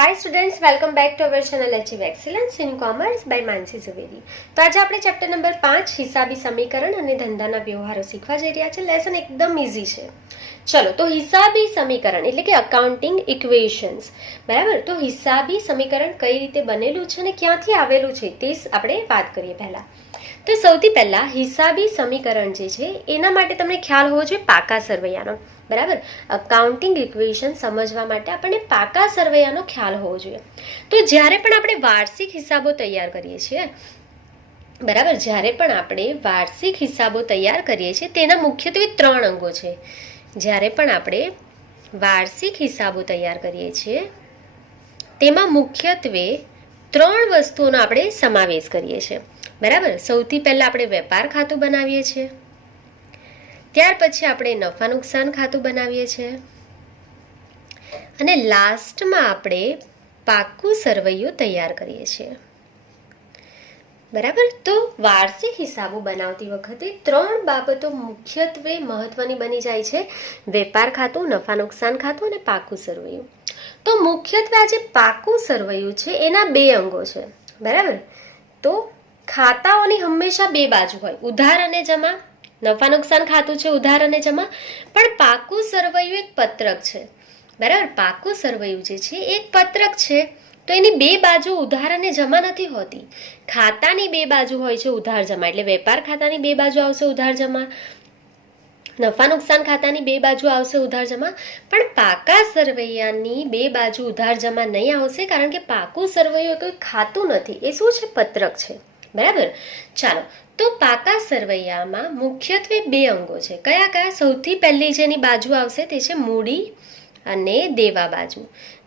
Hi students, welcome back to our channel achieve excellence in commerce by Mansi Zaveri. તો આજે આપણે chapter number 5 હિસાબી સમીકરણ અને ધંધાના વ્યવહારો શીખવા જઈ રહ્યા છે। લેસન એકદમ ઈઝી છે। ચલો, તો હિસાબી સમીકરણ એટલે કે અકાઉન્ટિંગ ઇક્વેશન્સ, બરાબર। તો હિસાબી સમીકરણ કઈ રીતે બનેલું છે અને ક્યાંથી આવેલું છે તે આપણે વાત કરીએ પહેલા। તો સૌથી પહેલા હિસાબી સમીકરણ જે છે એના માટે તમને ખ્યાલ હોવો જોઈએ પાકા સરવૈયાનો, બરાબર। અકાઉન્ટિંગ ઇક્વેશન સમજવા માટે આપણને પાકા સરવૈયાનો ખ્યાલ હોવો જોઈએ। તો જ્યારે પણ આપણે વાર્ષિક હિસાબો તૈયાર કરીએ છીએ, બરાબર, જ્યારે પણ આપણે વાર્ષિક હિસાબો તૈયાર કરીએ છીએ તેના મુખ્યત્વે 3 અંગો છે। જ્યારે પણ આપણે વાર્ષિક હિસાબો તૈયાર કરીએ છીએ તેમાં મુખ્યત્વે 3 વસ્તુઓનો આપણે સમાવેશ કરીએ છીએ, બરાબર। સૌથી પહેલા આપણે વેપાર ખાતું બનાવીએ છીએ, ત્યાર પછી આપણે નફા નુકસાન ખાતું બનાવીએ છીએ અને લાસ્ટમાં આપણે પાકું સરવૈયું તૈયાર કરીએ છીએ, બરાબર। તો વાર્ષિક હિસાબો બનાવતી વખતે 3 બાબતો મુખ્યત્વે મહત્વની બની જાય છે: વેપાર ખાતું, નફા નુકસાન ખાતું અને પાકું સરવૈયું। તો મુખ્યત્વે આ જે પાકું સરવૈયું છે એના 2 અંગો છે, બરાબર। તો ખાતાઓની હંમેશા 2 બાજુ હોય, ઉધાર અને જમા। નફા નુકસાન ખાતું છે ઉધાર અને જમા, પણ પાકું સરવૈયું એક પત્રક છે, બરાબર। પાકું સરવૈયું જે છે એક પત્રક છે, તો એની 2 બાજુ ઉધાર અને જમા નથી હોતી। ખાતાની 2 બાજુ હોય છે, ઉધાર જમા, એટલે વેપાર ખાતાની 2 બાજુ આવશે ઉધાર જમા, નફા નુકસાન ખાતાની 2 બાજુ આવશે ઉધાર જમા, પણ પાકા સરવૈયાની 2 બાજુ ઉધાર જમા નહીં આવશે, કારણ કે પાકું સરવૈયું કોઈ ખાતું નથી, એ શું છે? પત્રક છે, બરાબર। ચાલો, તો પાકા સરવૈયામાં મુખ્યત્વે 2 અંગો છે। કયા કયા? સૌથી પહેલી જેની બાજુ આવશે તે છે મૂડી અને દેવા બાજુ,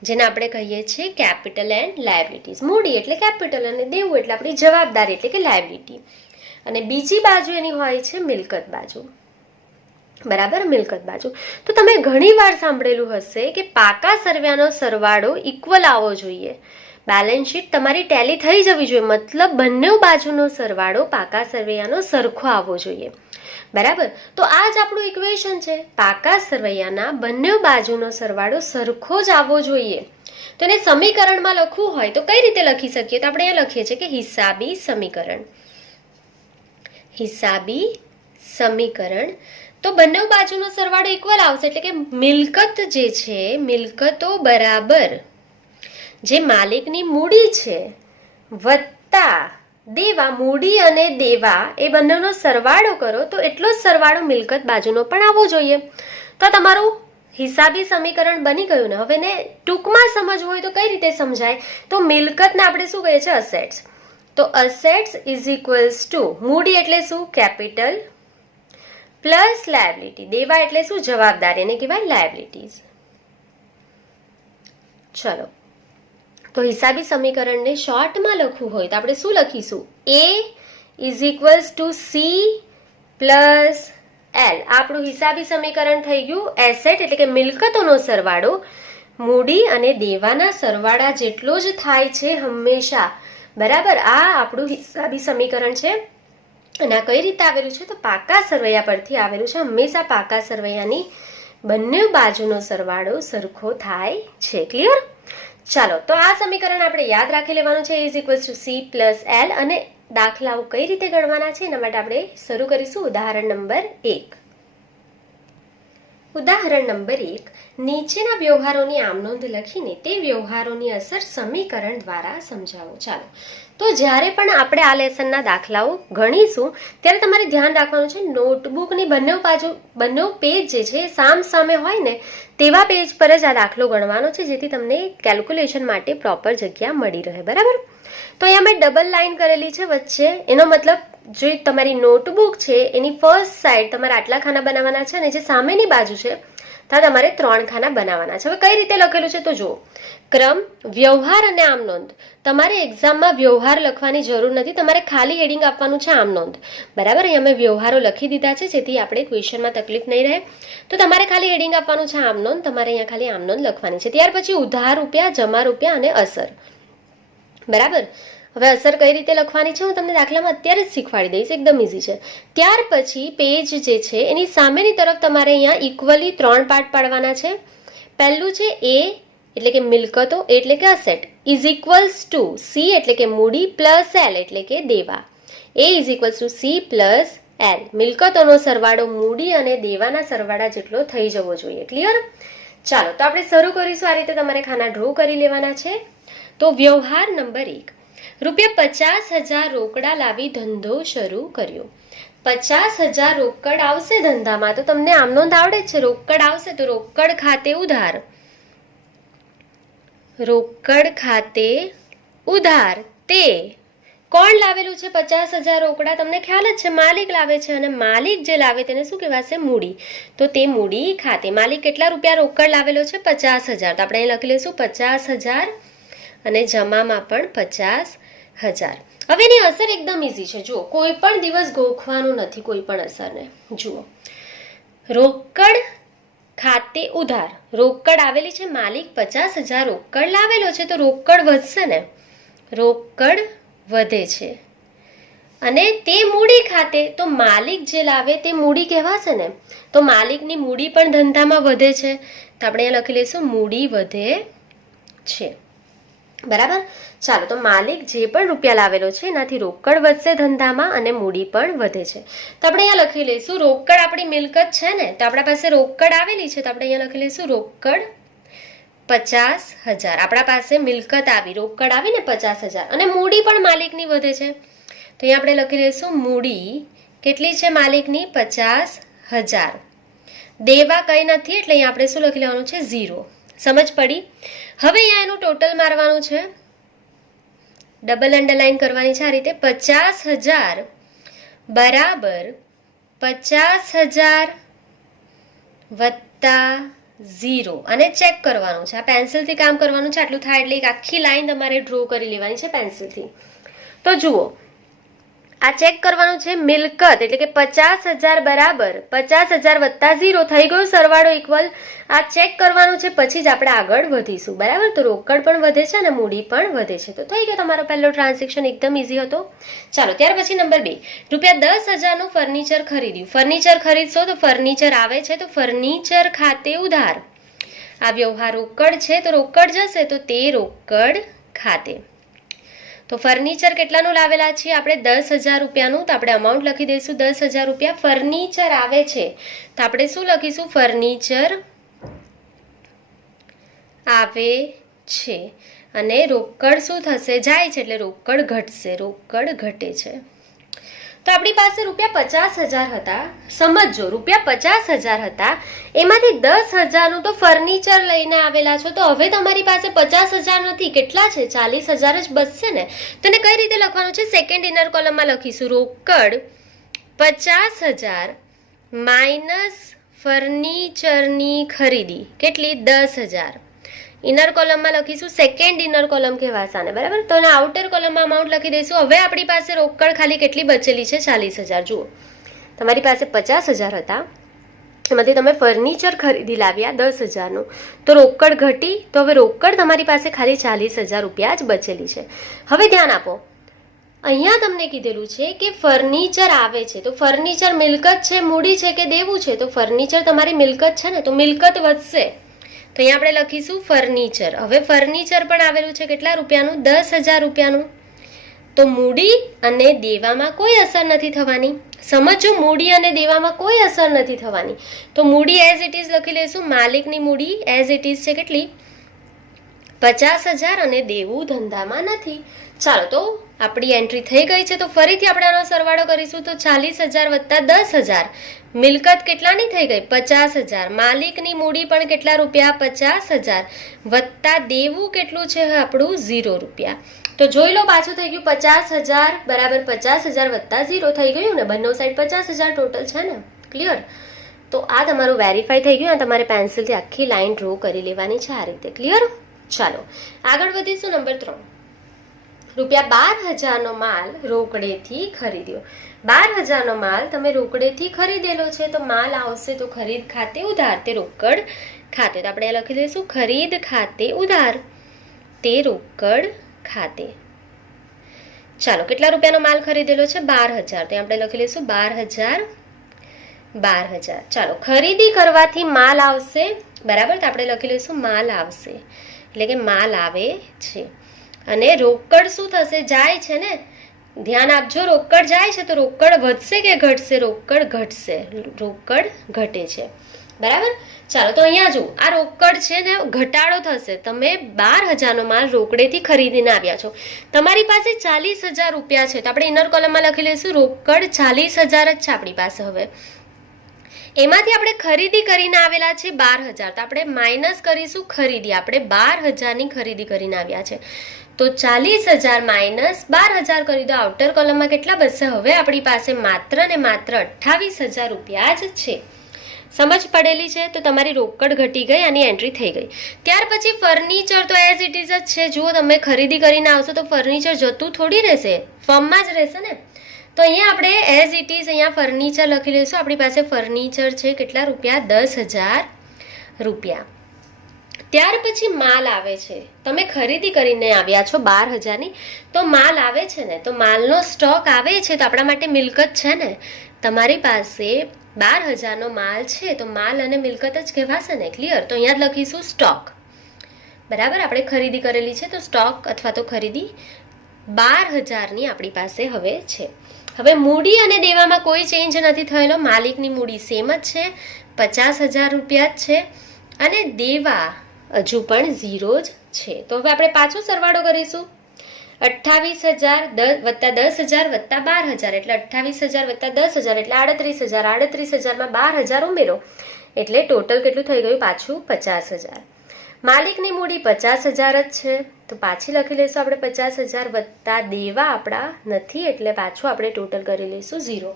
જેને આપણે કહીએ છીએ કેપિટલ એન્ડ લાયબિલિટીઝ। મૂડી એટલે કેપિટલ અને દેવું એટલે આપણી જવાબદારી એટલે કે લાયબિલિટી, અને બીજી બાજુ એની હોય છે મિલકત બાજુ, બરાબર, મિલકત બાજુ। તો તમે ઘણી વાર સાંભળેલું હશે કે પાકા સરવૈયાનો સરવાળો ઇક્વલ આવવો જોઈએ, બેલેન્સ શીટ તમારી ટેલી થઈ જવી જોઈએ, મતલબ બંને બાજુનો સરવાળો પાકા સરવૈયાનો સરખો આવવો જોઈએ, બરાબર। તો આ જ આપણું ઇક્વેશન છે, પાકા સરવૈયાના બંને બાજુનો સરવાળો સરખો જ આવવો જોઈએ। તો એને સમીકરણમાં લખવું હોય તો કઈ રીતે લખી શકીએ? તો આપણે અહીંયા લખીએ છીએ કે હિસાબી સમીકરણ। હિસાબી સમીકરણ તો બંને બાજુનો સરવાળો ઇક્વલ આવશે, એટલે કે મિલકત જે છે, મિલકતો બરાબર જે માલિકની મૂડી છે વત્તા દેવા, મૂડી અને દેવા એ બંનેનો સરવાળો કરો તો એટલો જ સરવાળો મિલકત બાજુનો પણ આવવો જોઈએ। તો તમારું હિસાબી સમીકરણ બની ગયું ને। હવે ને ટૂંકમાં સમજવું હોય તો કઈ રીતે સમજાય? તો મિલકતને આપણે શું કહીએ છીએ? અસેટ્સ। તો અસેટ્સ ઇઝ ઇક્વલ્સ ટુ મૂડી એટલે શું? કેપિટલ પ્લસ લાયબિલિટી, દેવા એટલે શું? જવાબદારી, એને કહેવાય લાયબિલિટીઝ। ચલો, તો હિસાબી સમીકરણને શોર્ટમાં લખવું હોય તો આપણે શું લખીશું? A is equals two C plus L। આપણું હિસાબી સમીકરણ થઈ ગયું એસેટ એટલે કે મિલકતોનો સરવાળો મૂડી અને દેવાના સરવાળા જેટલો જ થાય છે હંમેશા, બરાબર। આ આપણું હિસાબી સમીકરણ છે અને આ કઈ રીતે આવેલું છે? તો પાકા સરવૈયા પરથી આવેલું છે। હંમેશા પાકા સરવૈયાની બંને બાજુનો સરવાળો સરખો થાય છે, ક્લિયર? ચાલો, તો આ સમીકરણ આપણે યાદ રાખી લેવાનું છે, is equals two C plus L, અને દાખલાઓ કઈ રીતે ગણવાના છે એના માટે આપણે શરૂ કરીશું ઉદાહરણ નંબર 1। ઉદાહરણ નંબર 1, નીચેના વ્યવહારોની આમનોંધ લખીને તે વ્યવહારોની અસર સમીકરણ દ્વારા સમજાવો। ચાલો, તો જ્યારે પણ આપણે આ લેસનના દાખલાઓ ગણીશું ત્યારે તમારે ધ્યાન રાખવાનું છે નોટબુકની બંને બાજુ, બંને પેજ જે છે સામ સામે હોય ને તેવા પેજ પર જ આ દાખલો ગણવાનો છે, જેથી તમને કેલ્ક્યુલેશન માટે પ્રોપર જગ્યા મળી રહે, બરાબર। તો અહીંયા મેં ડબલ લાઈન કરેલી છે વચ્ચે, એનો મતલબ જે તમારી નોટબુક છે એની ફર્સ્ટ સાઈડ તમારે આટલા ખાના બનાવવાના છે અને જે સામેની બાજુ છે ત્યાં તમારે 3 ખાના બનાવવાના છે। હવે કઈ રીતે લખેલું છે તો જુઓ, ક્રમ, વ્યવહાર અને આમનોંધ। તમારે એક્ઝામમાં વ્યવહાર લખવાની જરૂર નથી, તમારે ખાલી હેડિંગ આપવાનું છે આમનોંધ, બરાબર। અહીંયા મેં વ્યવહારો લખી દીધા છે જેથી આપણે ક્વેશ્ચનમાં તકલીફ નહીં રહે। તો તમારે ખાલી હેડિંગ આપવાનું છે આમનોંધ, તમારે અહીંયા ખાલી આમનોંધ લખવાની છે। ત્યાર પછી ઉધાર રૂપિયા, જમા રૂપિયા અને અસર, બરાબર। હવે અસર કઈ રીતે લખવાની છે હું તમને દાખલામાં અત્યારે જ શીખવાડી દઈશ, એકદમ ઈઝી છે। ત્યાર પછી પેજ જે છે એની સામેની તરફ તમારે અહીંયા ઇક્વલી 3 પાર્ટ પાડવાના છે। પહેલું છે A, એટલે કે મિલકતો એટલે કે asset is equals to C એટલે કે મૂડી પ્લસ એલ એટલે કે દેવા. A is equals to C plus L. મિલકતોનો સરવાળો મૂડી અને દેવાના સરવાળા જેટલો થઈ જવો જોઈએ. ક્લિયર? ચાલો તો આપણે શરૂ કરીશું. આ રીતે તમારે ખાના ડ્રો કરી લેવાના છે. તો વ્યવહાર નંબર 1, ₹50,000 રોકડા લાવી ધંધો શરૂ કર્યો. 50,000 રોકડ આવશે ધંધામાં, તો તમને આમનો આવડે જ છે. રોકડ આવશે તો રોકડ ખાતે ઉધાર, રોકડ ખાતે ઉધાર. તે કોણ લાવેલું છે? 50,000 રોકડા. તમને ખ્યાલ જ છે, માલિક લાવે છે, અને માલિક જે લાવે તેને શું કહેવાશે? મૂડી. તો તે મૂડી ખાતે માલિક કેટલા રૂપિયા રોકડ લાવેલો છે? 50,000. તો આપણે અહીં લખી લઈશું 50,000 અને જમામાં પણ 50,000. હવે એની અસર એકદમ ઇઝી છે. જુઓ, કોઈ પણ દિવસ ગોખવાનું નથી કોઈ પણ અસરને. જુઓ, રોકડ ખાતે ઉધાર, રોકડ આવેલી છે, માલિક 50,000 રોકડ લાવેલો છે, તો રોકડ વધશે ને, રોકડ વધે છે. અને તે મૂડી ખાતે, તો માલિક જે લાવે તે મૂડી કહેવાશે ને. તો માલિકની મૂડી પણ ધંધામાં વધે છે, તો આપણે અહીંયા લખી લઈશું મૂડી વધે છે. બરાબર. ચાલો, તો માલિક જે પણ રૂપિયા લાવેલો છે એનાથી રોકડ વધશે ધંધામાં અને મૂડી પણ વધે છે. તો આપણે અહીંયા લખી લઈશું રોકડ આપણી મિલકત છે ને, તો આપણા પાસે રોકડ આવેલી છે, તો આપણે અહીંયા લખી લઈશું રોકડ 50,000. આપણા પાસે મિલકત આવી, રોકડ આવી ને 50,000, અને મૂડી પણ માલિકની વધે છે, તો અહીંયા આપણે લખી લઈશું મૂડી કેટલી છે માલિકની? 50,000. દેવા કંઈ નથી એટલે અહીંયા આપણે શું લખી લેવાનું છે? 0. સમજ પડી? હવે અહીંયા એનું ટોટલ મારવાનું છે, ડબલ અંડરલાઈન કરવાની છે. આ રીતે 50,000 બરાબર 50,000 વત્તા 0, અને ચેક કરવાનું છે. આ પેન્સિલથી કામ કરવાનું છે. આટલું થાય એટલે એક આખી લાઈન તમારે ડ્રો કરી લેવાની છે પેન્સિલથી. તો જુઓ, આ ચેક કરવાનું છે. મિલકત એટલે કે 50,000 બરાબર 50,000 વત્તા 0 થઈ ગયો સરવાળો ઇક્વલ. આ ચેક કરવાનું છે, પછી જ આપણે આગળ વધીશું. બરાબર. તો રોકડ પણ વધે છે અને મૂડી પણ વધે છે. તો થઈ ગયો તમારો પહેલો ટ્રાન્ઝેક્શન, એકદમ ઇઝી હતો. ચાલો, ત્યાર પછી નંબર 2, ₹10,000 નું ફર્નિચર ખરીદ્યું. ફર્નિચર ખરીદશો તો ફર્નિચર આવે છે, તો ફર્નિચર ખાતે ઉધાર. આ વ્યવહાર રોકડ છે, તો રોકડ જશે, તો તે રોકડ ખાતે. તો ફર્નિચર કેટલાનું લાવેલા છીએ આપણે? 10,000 રૂપિયાનું. તો આપણે અમાઉન્ટ લખી દઈશું 10,000 રૂપિયા. ફર્નિચર આવે છે, તો આપણે શું લખીશું? ફર્નિચર આવે છે. અને રોકડ શું થશે? જાય છે, એટલે રોકડ ઘટશે, રોકડ ઘટે છે. તો આપણી પાસે ₹50,000 હતા. સમજો, ₹50,000 હતા, એમાંથી 10,000 નું તો ફર્નિચર લઈને આવેલા છો. તો હવે તમારી પાસે 50,000 નથી, કેટલા છે? 40,000 જ બચશે ને. તો એને કઈ રીતે લખવાનું છે? સેકન્ડ ઇનર કોલમમાં લખીશું રોકડ 50,000 માઇનસ ફર્નિચરની ખરીદી કેટલી? 10,000. ઇનર કોલમમાં લખીશું, સેકન્ડ ઇનર કોલમ કહેવાશે આને. બરાબર. તો એના આઉટર કોલમમાં અમાઉન્ટ લખી દઈશું. હવે આપણી પાસે રોકડ ખાલી કેટલી બચેલી છે? 40,000. જુઓ, તમારી પાસે 50,000 હતા, એમાંથી તમે ફર્નિચર ખરીદી લાવ્યા 10,000 નું, તો રોકડ ઘટી. તો હવે રોકડ તમારી પાસે ખાલી 40,000 રૂપિયા જ બચેલી છે. હવે ધ્યાન આપો, અહીંયા તમને કીધેલું છે કે ફર્નિચર આવે છે, તો ફર્નિચર મિલકત છે, મૂડી છે કે દેવું છે? તો ફર્નિચર તમારી મિલકત છે ને, તો મિલકત વધશે. તો અહીંયા આપણે લખીશું ફર્નિચર. હવે ફર્નિચર પણ આવેલું છે કેટલા રૂપિયાનું? 10,000 રૂપિયાનું. તો મૂડી અને દેવામાં કોઈ અસર નથી થવાની. સમજો, મૂડી અને દેવામાં કોઈ અસર નથી થવાની. તો મૂડી એઝ ઇટ ઇઝ લખી લઈશું. માલિકની મૂડી એઝ ઇટ ઇઝ છે કેટલી? 50,000, અને દેવું ધંધામાં નથી. ચાલો, તો આપણી એન્ટ્રી થઈ ગઈ છે. તો ફરીથી આપણે આનો સરવાળો કરીશું. તો 40,000 વત્તા 10,000, મિલકત કેટલાની થઈ ગઈ? 50,000. માલિકની મૂડી પણ કેટલા રૂપિયા? 50,000 વત્તા દેવું કેટલું છે આપણું? 0 રૂપિયા. તો જોઈ લો, પાછું થઈ ગયું 50,000 બરાબર 50,000 વત્તા 0 થઈ ગયું ને. બંને સાઈડ 50,000 ટોટલ છે ને. ક્લિયર? તો આ તમારું વેરીફાઈ થઈ ગયું. તમારે પેન્સિલથી આખી લાઈન ડ્રો કરી લેવાની છે આ રીતે. ક્લિયર? ચાલો, આગળ વધીશું. નંબર 3, ₹12,000 નો માલ રોકડેથી ખરીદ્યો. 12,000 નો માલ તમે રોકડેથી ખરીદેલો છે, તો માલ આવશે તો ખરીદ ખાતે ઉધાર, તે રોકડ ખાતે. તો આપણે લખી દઈશું ખરીદ ખાતે ઉધાર, તે રોકડ ખાતે. ચાલો, કેટલા રૂપિયાનો માલ ખરીદેલો છે? 12,000. તો આપણે લખી લઈશું 12,000. ચાલો, ખરીદી કરવાથી માલ આવશે. બરાબર. તો આપણે લખી લઈશું માલ આવશે. એટલે કે માલ આવે છે. અને રોકડ શું થશે? જાય છે ને, ધ્યાન આપજો. રોકડ જાય છે તો રોકડ વધશે કે ઘટશે? રોકડ ઘટશે, રોકડ ઘટે છે. બરાબર. ચાલો તો અહીંયા જુઓ, આ રોકડ છે ને ઘટાડો થશે. તમે 12,000નો માલ રોકડેથી ખરીદીને આવ્યા છો, તમારી પાસે 40,000 રૂપિયા છે, તો આપણે ઇનર કોલમમાં લખી લઈશું રોકડ 40,000 જ છે આપણી પાસે. હવે એમાંથી આપણે ખરીદી કરીને આવેલા છે 12,000, તો આપણે માઇનસ કરીશું ખરીદી. આપણે 12,000ની ખરીદી કરીને આવ્યા છે, તો 40,000 માઇનસ 12,000 કરી દો. આઉટર કોલમમાં કેટલા બચશે? હવે આપણી પાસે માત્ર ને માત્ર 28,000 રૂપિયા જ છે. સમજ પડેલી છે? તો તમારી રોકડ ઘટી ગઈ, આની એન્ટ્રી થઈ ગઈ. ત્યાર પછી ફર્નિચર તો એઝ ઇટ ઇઝ જ છે. જુઓ, તમે ખરીદી કરીને આવશો તો ફર્નિચર જતું થોડી રહેશે, ફર્મમાં જ રહેશે ને. તો અહીંયા આપણે એઝ ઇટ ઇઝ અહીંયા ફર્નિચર લખી લઈશું. આપણી પાસે ફર્નિચર છે કેટલા રૂપિયા? 10,000 રૂપિયા. ત્યાર પછી માલ આવે છે. તમે ખરીદી કરીને આવ્યા છો 12,000ની, તો માલ આવે છે ને, તો માલનો સ્ટોક આવે છે, તો આપણા માટે મિલકત છે ને. તમારી પાસે 12,000નો માલ છે, તો માલ અને મિલકત જ કહેવાશે ને. ક્લિયર? તો અહીંયા જ લખીશું સ્ટોક. બરાબર. આપણે ખરીદી કરેલી છે, તો સ્ટોક અથવા તો ખરીદી 12,000ની આપણી પાસે હવે છે. હવે મૂડી અને દેવામાં કોઈ ચેન્જ નથી થયેલો. માલિકની મૂડી સેમ જ છે, 50,000 રૂપિયા જ છે, અને દેવા હજુ પણ 0 જ છે. તો હવે આપણે પાછો સરવાળો કરીશું. 28,000 વત્તા 10,000 વત્તા 12,000 એટલે 28,000 વત્તા 10,000 એટલે 38,000. 38,000માં 12,000 ઉમેરો એટલે ટોટલ કેટલું થઈ ગયું? પાછું 50,000. માલિકની મૂડી 50,000 જ છે, તો પાછી લખી લઈશું આપણે 50,000 વત્તા દેવા આપણા નથી, એટલે પાછું આપણે ટોટલ કરી લઈશું 0.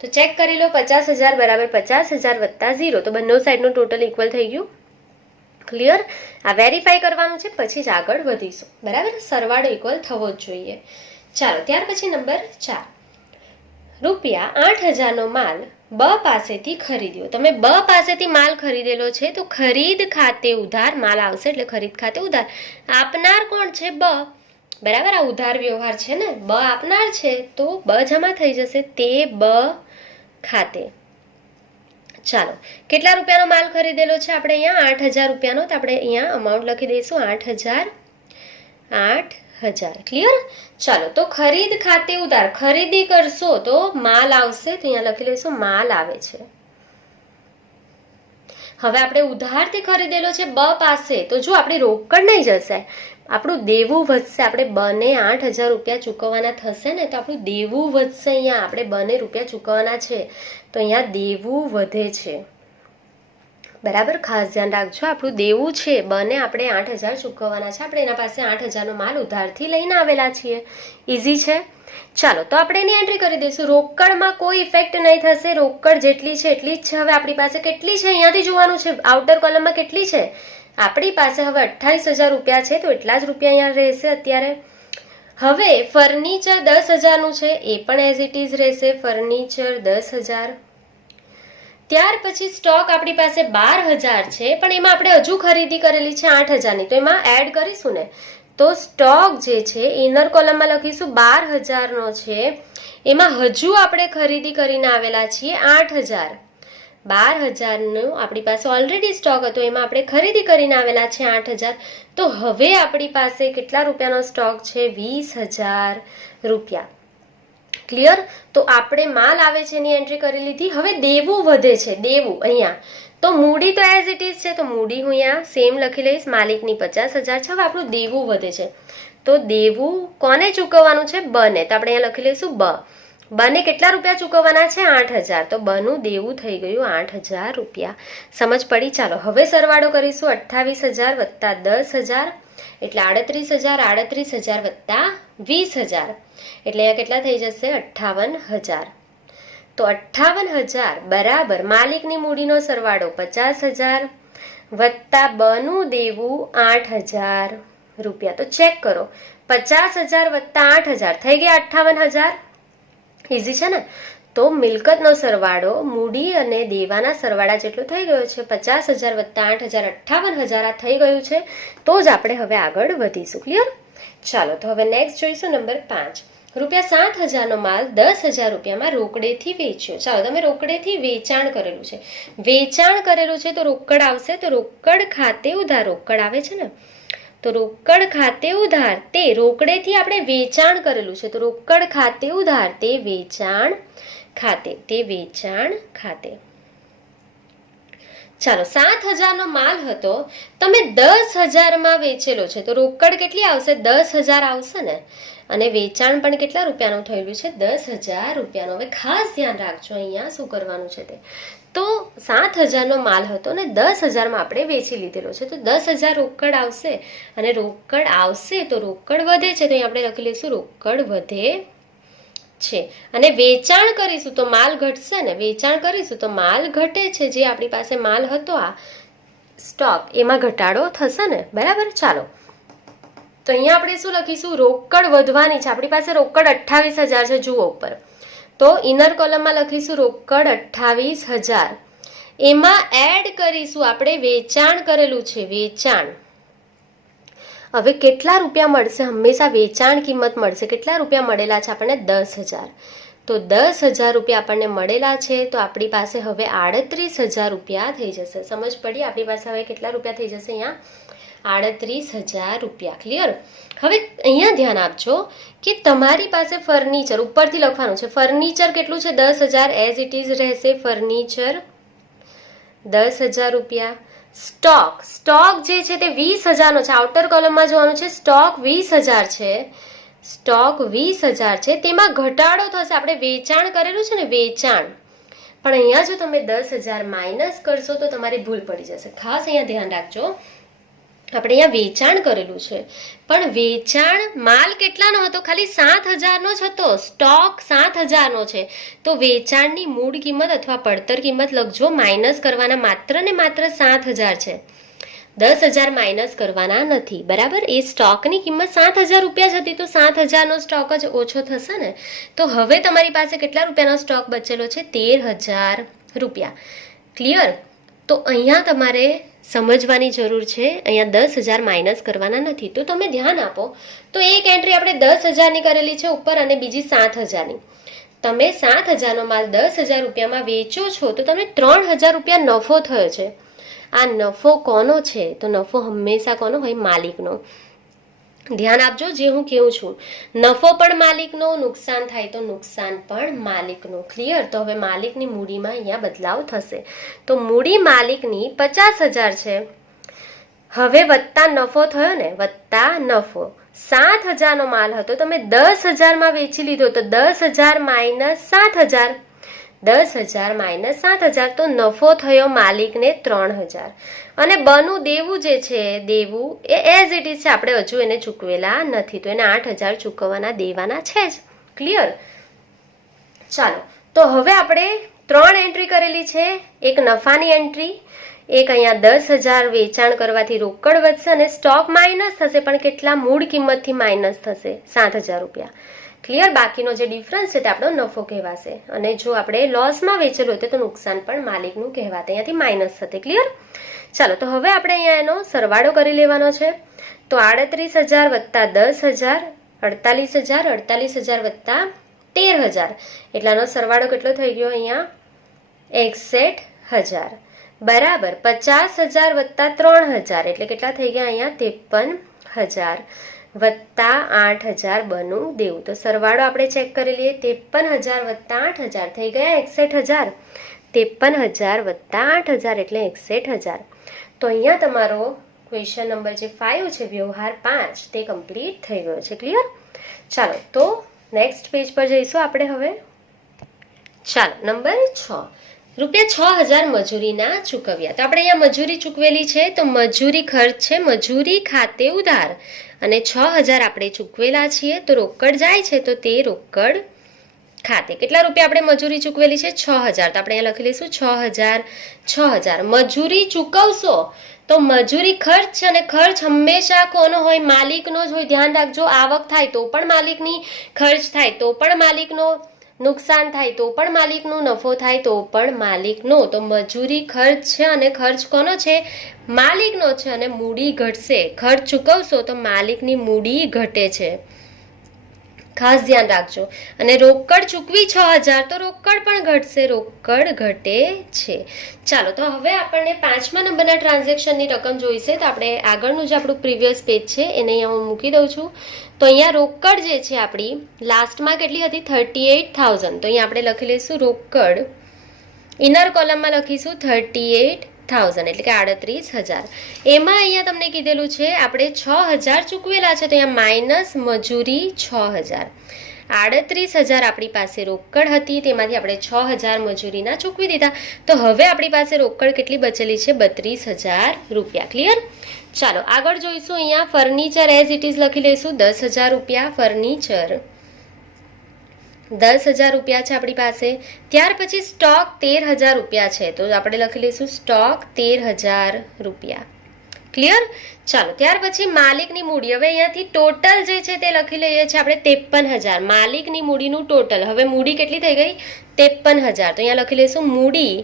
તો ચેક કરી લો, 50,000 બરાબર 50,000 વત્તા 0, તો બંને સાઈડનું ટોટલ ઇક્વલ થઈ ગયું. ક્લિયર? આ વેરીફાઈ કરવાનું છે, પછી જ આગળ વધીશું. બરાબર. સરવાળો ઇક્વલ થવો જ જોઈએ. ચાલો, ત્યાર પછી નંબર 4. રૂપિયા 8,000નો માલ બ પાસેથી ખરીદ્યો. તમે બ પાસેથી માલ ખરીદેલો છે, તો ખરીદ ખાતે ઉધાર માલ આવશે, એટલે ખરીદ ખાતે ઉધાર. આપનાર કોણ છે? બ. બરાબર. આ ઉધાર વ્યવહાર છે ને, બ આપનાર છે, તો બ જમા થઈ જશે તે બ ખાતે. ચાલો, કેટલા રૂપિયાનો માલ ખરીદેલો છે આપણે અહીંયા? 8,000 રૂપિયાનો. તો આપણે અહીંયા અમાઉન્ટ લખી દઈશું 8,000. 8,000. ક્લિયર? ચાલો, તો ખરીદ ખાતે ઉધાર. ખરીદી કરશો તો માલ આવશે, તો અહીંયા લખી લઈશું માલ આવે છે. હવે આપણે ઉધારથી ખરીદેલો છે બ પાસે, તો જો આપણી રોકડ નહીં જશે, આપણું દેવું વધશે. આપણે બને 8,000 રૂપિયા ચૂકવવાના થશે ને, તો આપણું દેવું વધશે. અહીંયા આપણે બને રૂપિયા ચૂકવવાના છે, તો અહીંયા દેવું વધે છે. બરાબર. ખાસ ધ્યાન રાખજો, આપણું દેવું છે બને આપણે 8,000 ચૂકવવાના છે. આપણે એના પાસે 8,000નો માલ ઉધારથી લઈને આવેલા છીએ. ઇઝી છે. ચાલો, તો આપણે એની એન્ટ્રી કરી દઈશું. રોકડમાં કોઈ ઇફેક્ટ નહીં થશે. રોકડ જેટલી છે એટલી જ છે. હવે આપણી પાસે કેટલી છે અહીંયાથી જોવાનું છે. આઉટર કોલમમાં કેટલી છે આપણી પાસે? હવે 28,000 રૂપિયા છે, તો એટલા જ રૂપિયા અહીંયા રહેશે અત્યારે. હવે ફર્નિચર 10,000નું છે, એ પણ એઝ ઇટ ઇઝ રહેશે. ફર્નિચર 10,000. ત્યાર પછી સ્ટોક આપણી પાસે 12,000 છે, પણ એમાં આપણે હજુ ખરીદી કરેલી છે 8,000ની, તો એમાં એડ કરીશું ને. તો સ્ટોક જે છે ઇનર કોલમમાં લખીશું 12,000નો છે, એમાં હજુ આપણે ખરીદી કરીને આવેલા છીએ 8,000. 12,000નો આપણી પાસે ઓલરેડી સ્ટોક હતો, એમાં આપણે ખરીદી કરીને આવેલા છે 8,000. તો હવે આપણી પાસે કેટલા રૂપિયાનો સ્ટોક છે? 20,000 રૂપિયા. ક્લિયર? તો આપણે માલ આવે છે એની એન્ટ્રી કરી લીધી. હવે દેવું વધે છે. દેવું અહીંયા તો મૂડી તો એઝ ઇટ ઇઝ છે, તો મૂડી હું અહીંયા સેમ લખી લઈશ. માલિકની 50,000 છે. હવે આપણું દેવું વધે છે, તો દેવું કોને ચૂકવવાનું છે? બને. તો આપણે અહીંયા લખી લઈશું બ. બને કેટલા રૂપિયા ચૂકવવાના છે? 8,000. તો બનું દેવું થઈ ગયું 8,000 રૂપિયા. સમજ પડી? ચાલો, હવે સરવાળો કરીશું. 28,000 વત્તા 10,000 એટલે 38,000. 38,000 વત્તા 20,000 એટલે અહીંયા કેટલા થઈ જશે? 58,000. તો 58,000 બરાબર માલિકની મૂડીનો સરવાળો 50,000 વત્તા બનું દેવું 8,000 રૂપિયા. તો ચેક કરો, 50,000 વત્તા 8,000 થઈ ગયા 58,000. ઇઝી છે ને? તો મિલકતનો સરવાળો મૂડી અને દેવાના સરવાળા જેટલો થઈ ગયો છે. 50,000 વત્તા 8,000 58,000 આ થઈ ગયું છે. તો જ આપણે હવે આગળ વધીશું. ક્લિયર? ચાલો, તો હવે નેક્સ્ટ જોઈશું નંબર 5. રૂપિયા 7,000નો માલ 10,000 રૂપિયામાં રોકડેથી વેચ્યો. ચાલો, તમે રોકડેથી વેચાણ કરેલું છે. વેચાણ કરેલું છે તો રોકડ આવશે, તો રોકડ ખાતે ઉધાર. રોકડ આવે છે ને, તો રોકડ ખાતે ઉધાર તે રોકડેથી આપણે વેચાણ કરેલું છે, તો રોકડ ખાતે ઉધાર તે વેચાણ ખાતે, તે વેચાણ ખાતે. ચાલો, 7,000 નો માલ હતો, તમે 10,000 વેચેલો છે, તો રોકડ કેટલી આવશે? 10,000 આવશે ને, અને વેચાણ પણ કેટલા રૂપિયાનું થયેલું છે? 10,000 રૂપિયાનું. હવે ખાસ ધ્યાન રાખજો અહીંયા શું કરવાનું છે તે. તો 7,000 નો માલ હતો ને 10,000 આપણે વેચી લીધેલો છે, તો 10,000 રોકડ આવશે, અને રોકડ આવશે તો રોકડ વધે છે, તો અહીં આપણે લખી લઈશું રોકડ વધે છે. અને વેચાણ કરીશું તો માલ ઘટશે ને, વેચાણ કરીશું તો માલ ઘટે છે, જે આપણી પાસે માલ હતો આ સ્ટોક એમાં ઘટાડો થશે ને, બરાબર. ચાલો, તો અહીંયા આપણે શું લખીશું? રોકડ વધવાની છે. આપણી પાસે રોકડ 28,000 છે, જુઓ ઉપર. તો ઇનર કોલમમાં લખીશું રોકડ 28,000. એમાં એડ કરીશું આપણે વેચાણ કરેલું છે, વેચાણ. હવે કેટલા રૂપિયા મળશે? હંમેશા વેચાણ કિંમત મળશે. કેટલા રૂપિયા મળેલા છે આપણને? 10,000. તો 10,000 રૂપિયા આપણને મળેલા છે, તો આપણી પાસે હવે 38,000 રૂપિયા થઈ જશે. સમજ પડી? આપણી પાસે હવે કેટલા રૂપિયા થઈ જશે? અહીંયા 38,000 રૂપિયા. ક્લિયર? હવે અહીંયા ધ્યાન આપજો કે તમારી પાસે ફર્નિચર ઉપરથી લખવાનું છે. ફર્નિચર કેટલું છે? 10,000 એઝ ઇટ ઇઝ રહેશે. ફર્નિચર 10,000 રૂપિયા. સ્ટોક જે છે તે 20,000 નો છે. આઉટર કોલમમાં જોવાનું છે. સ્ટોક 20,000 છે. સ્ટોક 20,000 છે, તેમાં ઘટાડો થશે. આપણે વેચાણ કરેલું છે ને, વેચાણ. પણ અહીંયા જો તમે 10,000 માઇનસ કરશો તો તમારી ભૂલ પડી જશે. ખાસ અહીંયા ધ્યાન રાખજો. આપણે અહીંયા વેચાણ કરેલું છે, પણ વેચાણ માલ કેટલાનો હતો? ખાલી 7,000 નો જ હતો. સ્ટોક 7,000 નો છે, તો વેચાણની મૂળ કિંમત અથવા પડતર કિંમત લખજો. માઇનસ કરવાના માત્ર ને માત્ર 7,000 છે. 10,000 માઇનસ કરવાના નથી, બરાબર. એ સ્ટોકની કિંમત 7,000 રૂપિયા જ હતી, તો 7,000 નો સ્ટોક જ ઓછો થશે ને. તો હવે તમારી પાસે કેટલા રૂપિયાનો સ્ટોક બચેલો છે? 13,000 રૂપિયા. ક્લિયર? તો અહીંયા તમારે સમજવાની જરૂર છે. અહીંયા 10,000 માઇનસ કરવાના નથી. તો તમે ધ્યાન આપો. તો એક એન્ટ્રી આપણે 10,000ની કરેલી છે ઉપર, અને બીજી 7,000ની. તમે 7,000 નો માલ 10,000 રૂપિયામાં વેચો છો, તો તમને 3,000 રૂપિયા નફો થયો છે. આ નફો કોનો છે? તો નફો હંમેશા કોનો હોય? માલિકનો. ધ્યાન આપજો જે હું કહું છું. નફો પણ માલિકનો, નુકસાન થાય તો નુકસાન પણ માલિકનો. ક્લિયર? તો હવે માલિકની મૂડીમાં અહીંયા બદલાવ થશે. તો મૂડી માલિકની 50,000 છે. હવે વત્તા નફો થયો ને, વત્તા નફો. 7,000 નો માલ હતો, તમે 10,000 વેચી લીધો, તો 10,000 માઇનસ 7,000. 10,000 માઇનસ 7,000, તો નફો થયો માલિકને 3,000. અને બનું દેવું જે છે, દેવું એ એઝ ઇટ ઇઝ છે. આપણે હજુ એને ચૂકવેલા નથી, તો એને 8,000 ચૂકવવાના દેવાના છે જ. ક્લિયર? ચાલો, તો હવે આપણે 3 એન્ટ્રી કરેલી છે. એક નફાની એન્ટ્રી, એક અહીંયા 10,000 વેચાણ કરવાથી રોકડ વધશે, અને સ્ટોક માઇનસ થશે, પણ કેટલા? મૂળ કિંમતથી માઇનસ થશે 7,000 રૂપિયા. ક્લિયર? બાકીનો જે ડિફરન્સ છે તે આપણો નફો કહેવાશે, અને જો આપણે લોસમાં વેચેલું હતું તો નુકસાન પણ માલિકનું કહેવાશે. અહીંયાથી માઇનસ થશે. ક્લિયર? ચાલો, તો હવે આપણે અહીંયા એનો સરવાળો કરી લેવાનો છે. તો 38,000 વત્તા 10,000 48,000, 48,000 વત્તા 13,000, એટલાનો સરવાળો કેટલો થઈ ગયો? અહીંયા 61,000 બરાબર. 50,000 વત્તા 3,000 એટલે કેટલા થઈ ગયા? અહીંયા 53,000 વત્તા 8,000 બનું દેવું. તો સરવાળો આપણે ચેક કરી લઈએ. 53,000 વત્તા 8,000 થઈ ગયા 61,000. 53,000 વત્તા 8,000 એટલે 61,000. તો અહીંયા તમારો ક્વેશ્ચન નંબર જે 5 છે, વ્યવહાર 5, તે કમ્પ્લીટ થઈ ગયો છે. ક્લિયર? ચાલો, તો નેક્સ્ટ પેજ પર જઈશું આપણે હવે. ચાલો, નંબર 6, ₹6,000 મજૂરીના ચૂકવ્યા. તો આપણે અહીંયા મજૂરી ચૂકવેલી છે, તો મજૂરી ખર્ચ છે, મજૂરી ખાતે ઉધાર, અને 6,000 આપણે ચૂકવેલા છીએ, તો રોકડ જાય છે, તો તે રોકડ ખાતે. કેટલા રૂપિયા આપણે મજૂરી ચૂકવેલી છે? 6,000. તો આપણે અહીંયા લખી લઈશું 6,000. મજૂરી ચૂકવશો તો મજૂરી ખર્ચ છે, અને ખર્ચ હંમેશા કોનો હોય? માલિકનો જ હોય. ધ્યાન રાખજો. આવક થાય તો પણ માલિકની, ખર્ચ થાય તો પણ માલિકનો, નુકસાન થાય તો પણ માલિકનું, નફો થાય તો પણ માલિકનો. તો મજૂરી ખર્ચ છે, અને ખર્ચ કોનો છે? માલિકનો છે, અને મૂડી ઘટશે. ખર્ચ ચૂકવશો તો માલિકની મૂડી ઘટે છે. ખાસ ધ્યાન રાખજો. અને રોકડ ચૂકવી 6,000 તો રોકડ પણ ઘટશે, રોકડ ઘટે છે. ચાલો, તો હવે આપણને 5મા નંબરના ટ્રાન્ઝેક્શનની રકમ જોઈશે. તો આપણે આગળનું જે આપણું પ્રીવિયસ પેજ છે એને અહીંયા હું મૂકી દઉં છું. તો અહીંયા રોકડ જે છે આપણી લાસ્ટમાં કેટલી હતી? 38,000. તો અહીંયા આપણે લખી લઈશું રોકડ, ઇનર કોલમમાં લખીશું 38,000 એટલે કે 38,000. એમાં અહીંયા તમને કીધેલું છે આપણે 6,000 ચૂકવેલા છે, તો અહીંયા માઇનસ મજૂરી 6,000. 38,000 આપણી પાસે રોકડ હતી, તેમાંથી આપણે 6,000 મજૂરીના ચૂકવી દીધા. તો હવે આપણી પાસે રોકડ કેટલી બચેલી છે? 32,000 રૂપિયા. ક્લિયર? ચાલો આગળ જોઈશું. અહીંયા ફર્નિચર એઝ ઇટ ઇઝ લખી લઈશું 10,000 રૂપિયા. ફર્નિચર 10,000 રૂપિયા છે આપણી પાસે. ત્યાર પછી સ્ટોક 13,000 રૂપિયા છે, તો આપણે લખી લઈશું સ્ટોક 13,000 રૂપિયા. ક્લિયર? ચાલો, ત્યાર પછી માલિકની મૂડી. હવે અહીંયાથી ટોટલ જે છે તે લખી લઈએ છીએ આપણે 53,000. માલિકની મૂડીનું ટોટલ. હવે મૂડી કેટલી થઈ ગઈ? 53,000. તો અહીંયા લખી લઈશું મૂડી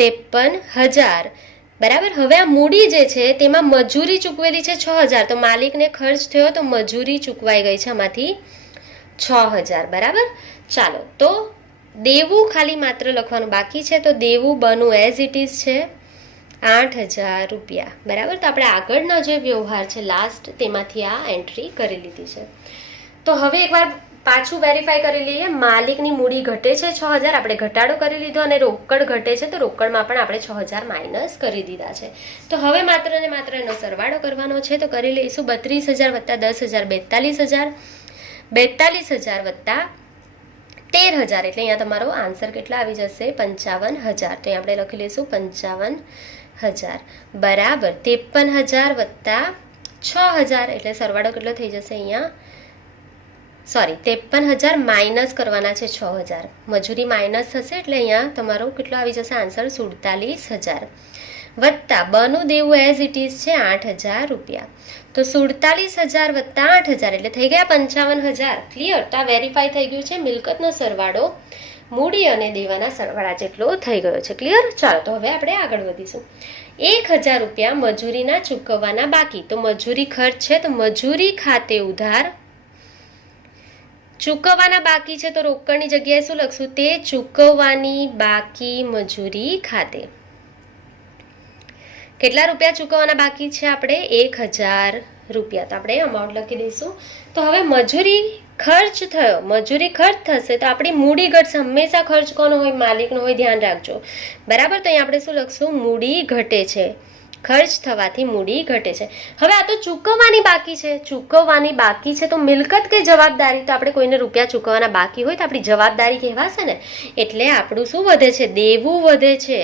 53,000. બરાબર. હવે આ મૂડી જે છે તેમાં મજૂરી ચૂકવેલી છે 6,000. તો માલિકને ખર્ચ થયો તો મજૂરી ચૂકવાઈ ગઈ છે આમાંથી 6,000. બરાબર. ચાલો, તો દેવું ખાલી માત્ર લખવાનું બાકી છે. તો દેવું બનું એઝ ઇટ ઇઝ છે 8,000 રૂપિયા. બરાબર. તો આપણે આગળનો જે વ્યવહાર છે લાસ્ટ તેમાંથી આ એન્ટ્રી કરી લીધી છે. તો હવે એકવાર પાછું વેરીફાઈ કરી લઈએ. માલિકની મૂડી ઘટે છે 6,000, આપણે ઘટાડો કરી લીધો, અને રોકડ ઘટે છે તો રોકડમાં પણ આપણે 6,000 માઇનસ કરી દીધા છે. તો હવે માત્ર ને માત્ર એનો સરવાળો કરવાનો છે. તો કરી લઈશું 32,000 વત્તા 10,000 42,000, 42,000 વત્તા 13,000 એટલે અહીંયા તમારો આન્સર કેટલા આવી જશે? 55,000. તો અહીં આપણે લખી લઈશું 55,000 બરાબર 53,000 વત્તા 6,000 એટલે સરવાળો કેટલો થઈ જશે? અહીંયા 53,000 માઇનસ કરવાના છે 6,000. મજૂરી માઇનસ થશે એટલે અહીંયા તમારો કેટલો આવી જશે આન્સર? 47,000 વત્તા બનું દેવું એઝ ઇટ ઇઝ છે 8,000 રૂપિયા. તો 47,000 વત્તા 8,000 એટલે થઈ ગયા 55,000. ક્લિયર? તો આ વેરીફાઈ થઈ ગયું છે. મિલકતનો સરવાળો મૂડી અને દેવાના સરવાળા જેટલો થઈ ગયો છે. ક્લિયર? ચાલો, તો હવે આપણે આગળ વધીશું. 1,000 રૂપિયા મજૂરીના ચૂકવવાના બાકી. તો મજૂરી ખર્ચ છે, તો મજૂરી ખાતે ઉધાર ચૂકવવાના બાકી છે, તો રોકડની જગ્યાએ શું લખશું? તે ચૂકવવાની બાકી મજૂરી ખાતે. કેટલા રૂપિયા ચૂકવવાના બાકી છે? આપણે 1,000 રૂપિયા. તો આપણે અમાઉન્ટ લખી દઈશું. તો હવે મજૂરી ખર્ચ થયો, મજૂરી ખર્ચ થશે તો આપણી મૂડી ઘટશે. હંમેશા ખર્ચ કોનો હોય? માલિકનો હોય, ધ્યાન રાખજો. બરાબર. તો અહીં આપણે શું લખશું? મૂડી ઘટે છે. ખર્ચ થવાથી મૂડી ઘટે છે. હવે આ તો ચૂકવવાની બાકી છે, ચૂકવવાની બાકી છે તો મિલકત કે જવાબદારી? તો આપણે કોઈને રૂપિયા ચૂકવવાના બાકી હોય તો આપણી જવાબદારી કહેવાશે ને. એટલે આપણું શું વધે છે? દેવું વધે છે.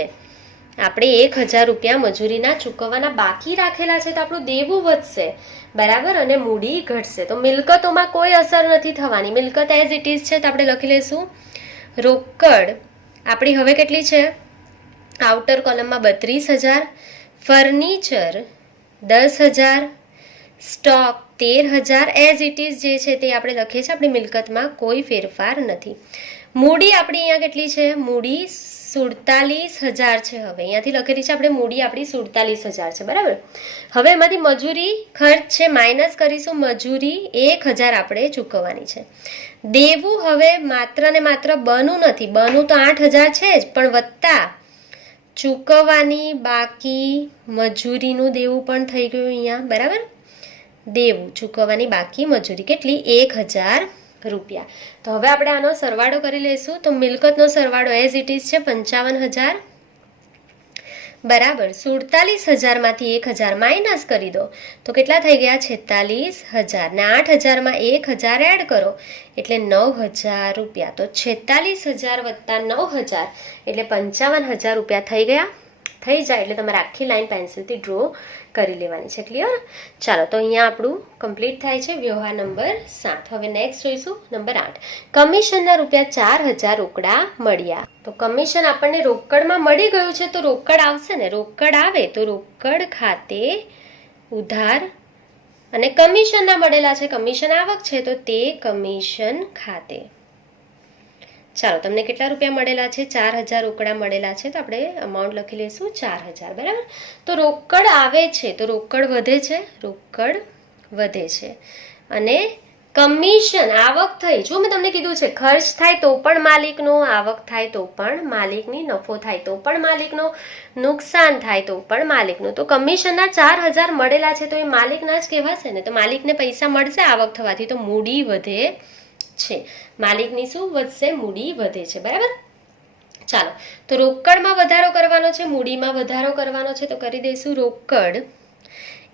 આપણે 1,000 રૂપિયા મજૂરીના ચૂકવવાના બાકી રાખેલા છે તો આપણું દેવું વધશે. બરાબર. અને મૂડી ઘટશે. તો મિલકતોમાં કોઈ અસર નથી થવાની. મિલકત એઝ ઇટ ઇઝ છે તો આપણે લખી લઈશું રોકડ આપણી હવે કેટલી છે? આઉટર કોલમમાં 32,000, furniture 10,000, stock 13,000 as it is જે છે તે આપણે લખીએ છીએ. આપણી મિલકતમાં કોઈ ફેરફાર નથી. મૂડી આપણી અહીંયા કેટલી છે? મૂડી 47,000 છે. હવે અહીંયાથી લખેલી છે આપણે મૂડી આપણી 47,000 છે. બરાબર. હવે એમાંથી મજૂરી ખર્ચ છે, માઇનસ કરીશું. મજૂરી 1,000 આપણે ચૂકવવાની છે. દેવું હવે માત્ર ને માત્ર બનું નથી, બનું તો 8,000 છે જ, પણ વત્તા ચૂકવવાની બાકી મજૂરીનું દેવું પણ થઈ ગયું અહીંયા. બરાબર. દેવું ચૂકવવાની બાકી મજૂરી કેટલી? 1,000 રૂપિયા. તો હવે આપણે આનો સરવાળો કરી લઈશું. તો મિલકતનો સરવાળો એઝ ઇટ ઇઝ છે 55,000 બરાબર 47,000 માંથી 1,000 માઇનસ કરી દો તો કેટલા થઈ ગયા? 46,000 ને 8,000 માં 1,000 એડ કરો એટલે 9,000 રૂપિયા. તો 46,000 વત્તા 9,000 એટલે 55,000 રૂપિયા થઈ ગયા. થઈ જાય એટલે તમારે આખી લાઈન પેન્સિલથી ડ્રો કરી લેવાની છે. ક્લિયર? ચાલો, તો અહીંયા આપણું કમ્પ્લીટ થાય છે વ્યવહાર નંબર 7. હવે નેક્સ્ટ જોઈશું નંબર 8. કમિશનના રૂપિયા 4,000 રોકડા મળ્યા. તો કમિશન આપણને રોકડમાં મળી ગયું છે તો રોકડ આવશે ને. રોકડ આવે તો રોકડ ખાતે ઉધાર અને કમિશનના મળેલા છે. કમિશન આવક છે તો તે કમિશન ખાતે. ચાલો, તમને કેટલા રૂપિયા મળેલા છે? 4,000 રોકડા મળેલા છે તો આપણે અમાઉન્ટ લખી લઈશું 4,000. બરાબર. તો રોકડ આવે છે તો રોકડ વધે છે, રોકડ વધે છે અને કમિશન આવક થઈ, જો મેં તમને કીધું છે ખર્ચ થાય તો પણ માલિકનો, આવક થાય તો પણ માલિકની, નફો થાય તો પણ માલિકનો, નુકસાન થાય તો પણ માલિકનો. તો કમિશનના 4,000 મળેલા છે તો એ માલિકના જ કહેવાશે ને. તો માલિકને પૈસા મળશે આવક થવાથી, તો મૂડી વધે છે. માલિકની શું વધશે? મૂડી વધે છે. બરાબર. ચાલો, તો રોકડમાં વધારો કરવાનો છે, મૂડીમાં વધારો કરવાનો છે, તો કરી દઈશું રોકડ.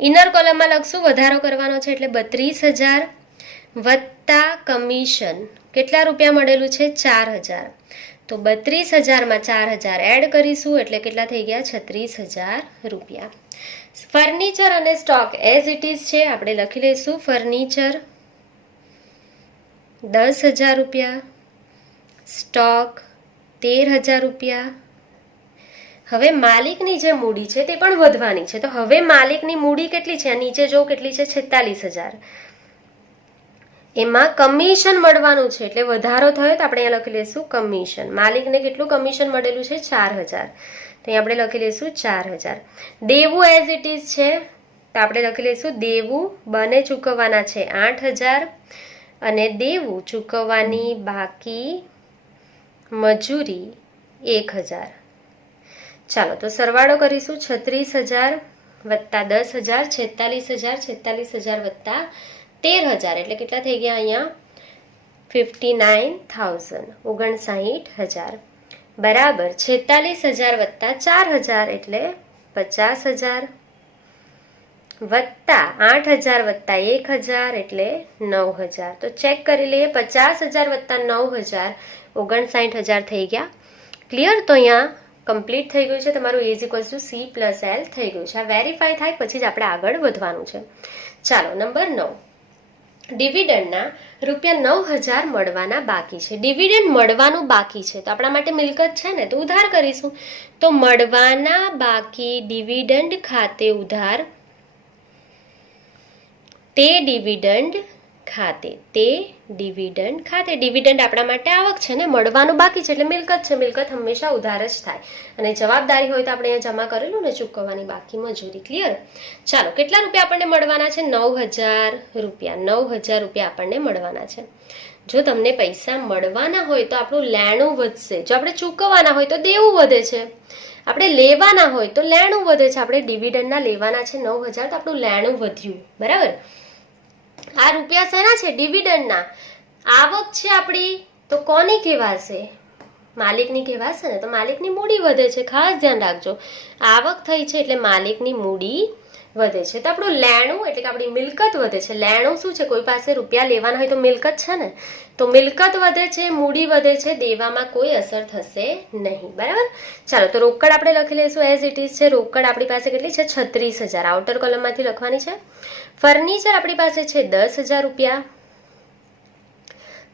ઇનર કોલમમાં લખશું વધારો કરવાનો છે એટલે 32,000 વત્તા કમિશન. કેટલા રૂપિયા મળેલું છે? 4,000. તો 32,000માં 4,000 એડ કરીશું એટલે કેટલા થઈ ગયા? 36,000 રૂપિયા. ફર્નિચર અને સ્ટોક એઝ ઇટ ઇઝ છે, આપણે લખી લઈશું ફર્નિચર 10,000 રૂપિયા, સ્ટોક 13,000 રૂપિયા. હવે માલિકની જે મૂડી છે તે પણ વધવાની છે. તો હવે માલિકની મૂડી કેટલી છે? નીચે જો કેટલી છે? 46,000. એમાં કમિશન મળવાનું છે એટલે વધારો થયો તો આપણે અહીંયા લખી લઈશું કમિશન. માલિકને કેટલું કમિશન મળેલું છે? 4,000. તો અહીંયા આપણે લખી લઈશું 4,000. દેવું એઝ ઇટ ઇઝ છે તો આપણે લખી લઈશું દેવું બને ચૂકવવાના છે 8,000 અને દેવું ચૂકવવાની બાકી મજૂરી 1,000. ચાલો, તો સરવાળો કરીશું 36,000 વત્તા 10,000, 46,000, 46,000 વત્તા 13,000 એટલે કેટલા થઈ ગયા? અહીંયા 59,000, 59,000 બરાબર 46,000 વત્તા 4,000 એટલે 50,000 વત્તા 8,000 વત્તા 1,000 એટલે 9,000. તો ચેક કરી લઈએ. 50,000 વત્તા 9,000 59,000 થઈ ગયા. ક્લિયર? તો અહીંયા કમ્પ્લીટ થઈ ગયું છે તમારું A = C + L થઈ ગયું છે. આ વેરીફાઈ થાય પછી જ આપણે આગળ વધવાનું છે. ચાલો, નંબર 9. ડિવિડન્ડના ₹9,000 મળવાના બાકી છે. ડિવિડન્ડ મળવાનું બાકી છે તો આપણા માટે મિલકત છે ને, તો ઉધાર કરીશું. તો મળવાના બાકી ડિવિડન્ડ ખાતે ઉધાર, તે ડિવિડન્ડ ખાતે, તે ડિવિડન્ડ ખાતે. ડિવિડન્ડ આપણા માટે આવક છે ને, મળવાનું બાકી છે એટલે મિલકત છે. મિલકત હંમેશા ઉધાર જ થાય અને જવાબદારી હોય તો આપણે અહીંયા જમા કરેલું ને ચૂકવવાની બાકી મજૂરી. ક્લિયર? ચાલો, કેટલા રૂપિયા આપણને મળવાના છે? 9,000 રૂપિયા. 9,000 રૂપિયા આપણને મળવાના છે. જો તમને પૈસા મળવાના હોય તો આપણું લેણું વધશે. જો આપણે ચૂકવવાના હોય તો દેવું વધે છે. આપણે લેવાના હોય તો લેણું વધે છે. આપણે ડિવિડન્ડના લેવાના છે 9,000 તો આપણું લેણું વધ્યું. બરાબર. આ રૂપિયા શેના છે? ડિવિડન્ડના. આવક છે આપણી તો કોની કહેવાશે? માલિકની કહેવાશે ને. તો માલિકની મૂડી વધે છે. ખાસ ધ્યાન રાખજો, આવક થઈ છે એટલે માલિકની મૂડી વધે છે. તો આપણું લેણું એટલે કે આપણી મિલકત વધે છે. લેણું શું છે? કોઈ પાસે રૂપિયા લેવાના હોય તો મિલકત છે ને, તો મિલકત વધે છે, મૂડી વધે છે, દેવામાં કોઈ અસર થશે નહીં. બરાબર. ચાલો, તો રોકડ આપણે લખી લઈશું એઝ ઇટ ઇઝ છે. રોકડ આપણી પાસે કેટલી છે? 36,000. આઉટર કોલમમાંથી લખવાની છે. ફર્નિચર આપણી પાસે છે 10,000 રૂપિયા.